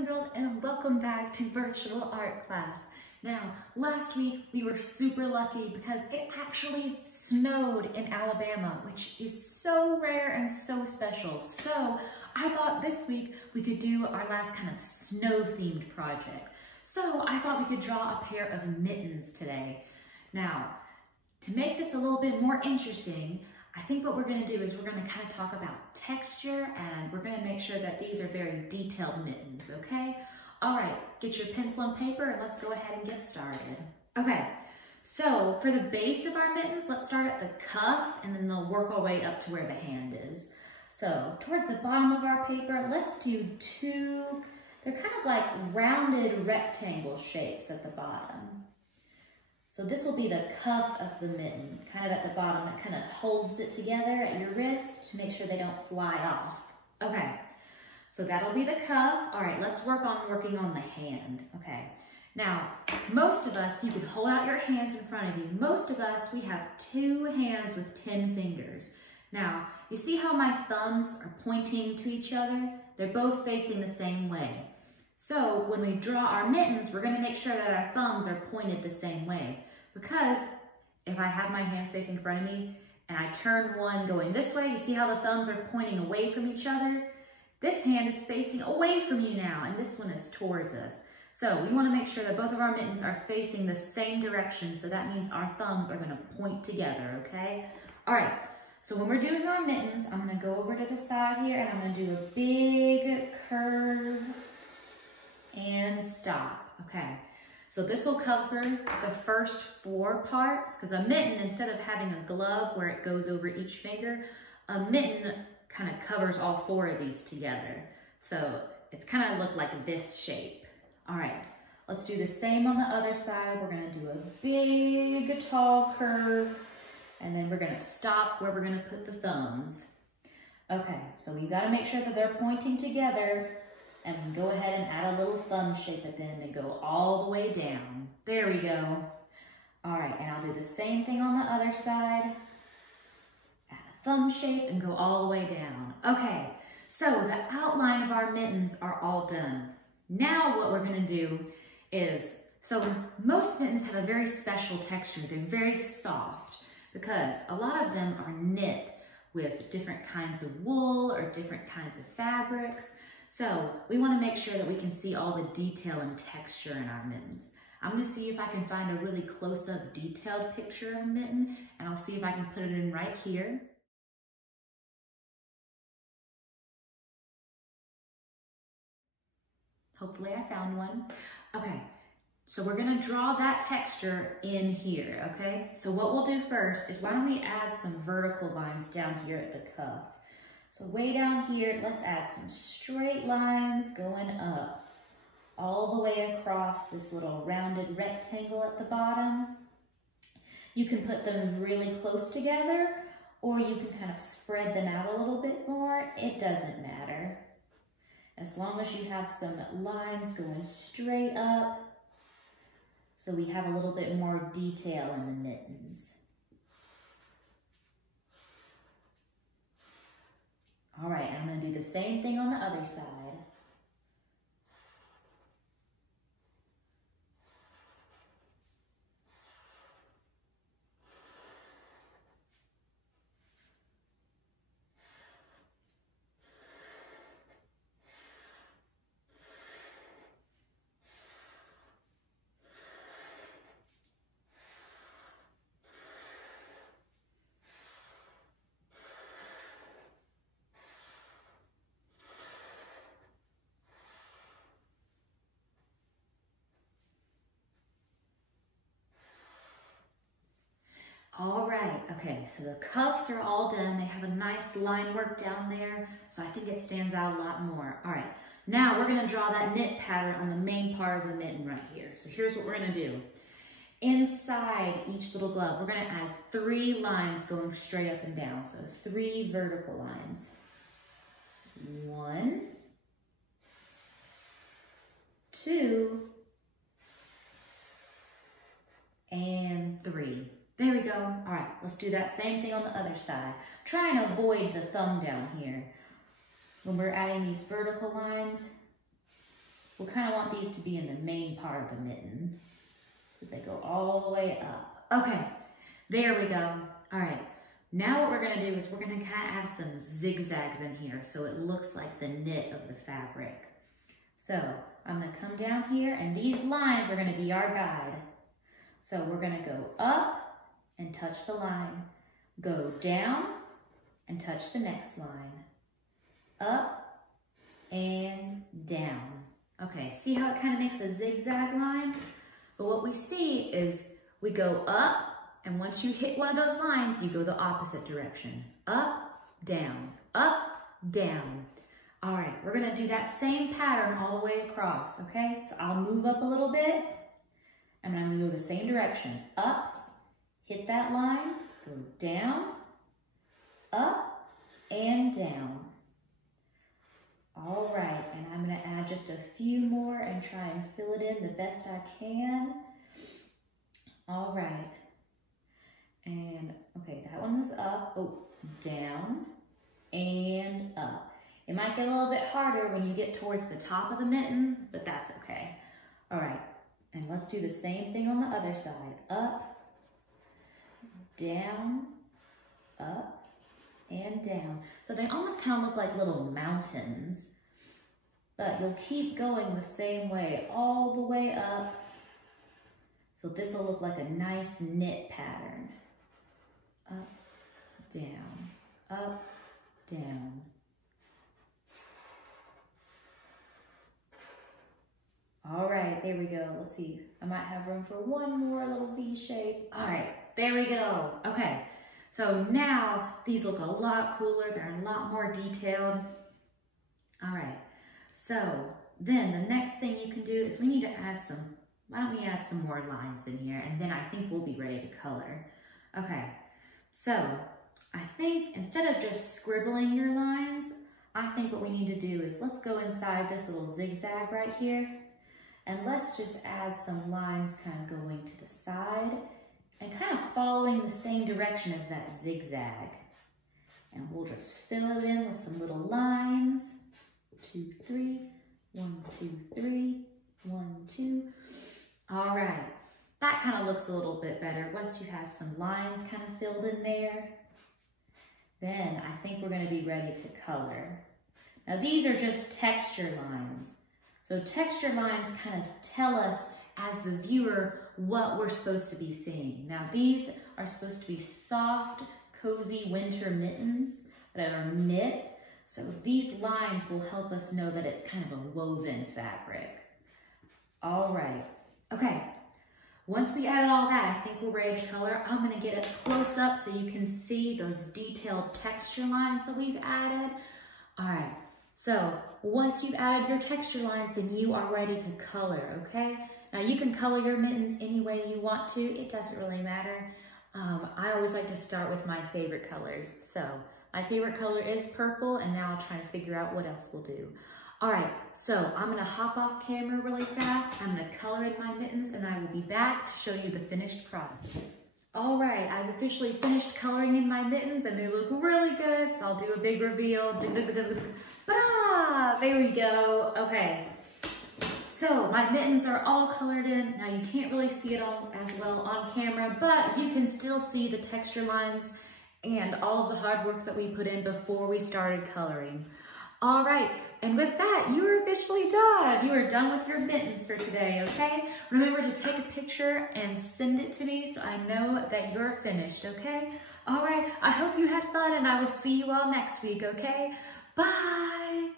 and girls, and welcome back to virtual art class. Now, last week we were super lucky because it actually snowed in Alabama, which is so rare and so special. So I thought this week we could do our last kind of snow-themed project. So I thought we could draw a pair of mittens today. Now, to make this a little bit more interesting, I think what we're going to do is we're going to kind of talk about texture, and we're going to make sure that these are very detailed mittens, okay? All right, get your pencil and paper and let's go ahead and get started. Okay, so for the base of our mittens, let's start at the cuff and then they'll work our way up to where the hand is. So towards the bottom of our paper, let's do two, they're kind of like rounded rectangle shapes at the bottom. So this will be the cuff of the mitten, kind of at the bottom. That kind of holds it together at your wrist to make sure they don't fly off. Okay, so that'll be the cuff. All right, let's working on the hand. Okay, now most of us, you can hold out your hands in front of you. Most of us, we have two hands with 10 fingers. Now, you see how my thumbs are pointing to each other? They're both facing the same way. So when we draw our mittens, we're going to make sure that our thumbs are pointed the same way. Because if I have my hands facing in front of me and I turn one going this way, you see how the thumbs are pointing away from each other? This hand is facing away from you now, and this one is towards us. So we want to make sure that both of our mittens are facing the same direction, so that means our thumbs are going to point together, okay? All right, so when we're doing our mittens, I'm going to go over to the side here, and I'm going to do a big curve and stop. Okay, so this will cover the first 4 parts, because a mitten, instead of having a glove where it goes over each finger, a mitten kind of covers all 4 of these together. So it's kind of look like this shape. All right, let's do the same on the other side. We're going to do a big tall curve, and then we're going to stop where we're going to put the thumbs. Okay, so we got to make sure that they're pointing together. And go ahead and add a little thumb shape at the end and go all the way down. There we go. All right, and I'll do the same thing on the other side. Add a thumb shape and go all the way down. Okay, so the outline of our mittens are all done. Now what we're gonna do is, so most mittens have a very special texture. They're very soft because a lot of them are knit with different kinds of wool or different kinds of fabrics. So we want to make sure that we can see all the detail and texture in our mittens. I'm going to see if I can find a really close-up detailed picture of a mitten, and I'll see if I can put it in right here. Hopefully I found one. Okay, so we're going to draw that texture in here, okay? So what we'll do first is, why don't we add some vertical lines down here at the cuff. So way down here, let's add some straight lines going up all the way across this little rounded rectangle at the bottom. You can put them really close together, or you can kind of spread them out a little bit more. It doesn't matter. As long as you have some lines going straight up, so we have a little bit more detail in the mittens. All right, I'm going to do the same thing on the other side. All right, okay, so the cuffs are all done. They have a nice line work down there, so I think it stands out a lot more. All right, now we're gonna draw that knit pattern on the main part of the mitten right here. So here's what we're gonna do. Inside each little glove, we're gonna add 3 lines going straight up and down. So 3 vertical lines. 1, 2, and 3. There we go. All right, let's do that same thing on the other side. Try and avoid the thumb down here. When we're adding these vertical lines, we'll kind of want these to be in the main part of the mitten. So they go all the way up. Okay, there we go. All right, now what we're gonna do is we're gonna kind of add some zigzags in here so it looks like the knit of the fabric. So I'm gonna come down here and these lines are gonna be our guide. So we're gonna go up and touch the line, go down and touch the next line, up and down. Okay, see how it kind of makes a zigzag line? But what we see is we go up, and once you hit one of those lines, you go the opposite direction. Up, down, up, down. All right, we're gonna do that same pattern all the way across, okay? So I'll move up a little bit, and I'm gonna go the same direction. Up, hit that line, go down, up, and down. All right, and I'm gonna add just a few more and try and fill it in the best I can. All right, and okay, that one was up, oh, down, and up. It might get a little bit harder when you get towards the top of the mitten, but that's okay. All right, and let's do the same thing on the other side. Up, down, up, and down. So they almost kind of look like little mountains, but you'll keep going the same way all the way up. So this will look like a nice knit pattern. Up, down, up, down. All right, there we go. Let's see, I might have room for one more little V shape. All right, there we go. Okay. So now these look a lot cooler, they're a lot more detailed. All right, so then the next thing you can do is we need to add some, why don't we add some more lines in here, and then I think we'll be ready to color. Okay, so I think instead of just scribbling your lines, I think what we need to do is let's go inside this little zigzag right here, and let's just add some lines kind of going to the side and kind of following the same direction as that zigzag. And we'll just fill it in with some little lines. 2, 3, 1, 2, 3, 1, 2. All right, that kind of looks a little bit better. Once you have some lines kind of filled in there, then I think we're gonna be ready to color. Now these are just texture lines. So texture lines kind of tell us as the viewer what we're supposed to be seeing. Now these are supposed to be soft, cozy winter mittens that are knit. So these lines will help us know that it's kind of a woven fabric. All right, okay. Once we added all that, I think we're ready to color. I'm gonna get it close up so you can see those detailed texture lines that we've added. All right, so once you've added your texture lines, then you are ready to color, okay? Now you can color your mittens any way you want to. It doesn't really matter. I always like to start with my favorite colors. So my favorite color is purple, and now I'll try to figure out what else we'll do. All right, so I'm gonna hop off camera really fast. I'm gonna color in my mittens, and I will be back to show you the finished product. All right, I've officially finished coloring in my mittens, and they look really good. So I'll do a big reveal. There we go. Okay. So my mittens are all colored in. Now you can't really see it all as well on camera, but you can still see the texture lines and all of the hard work that we put in before we started coloring. All right, and with that, you are officially done. You are done with your mittens for today, okay? Remember to take a picture and send it to me so I know that you're finished, okay? All right, I hope you had fun, and I will see you all next week, okay? Bye.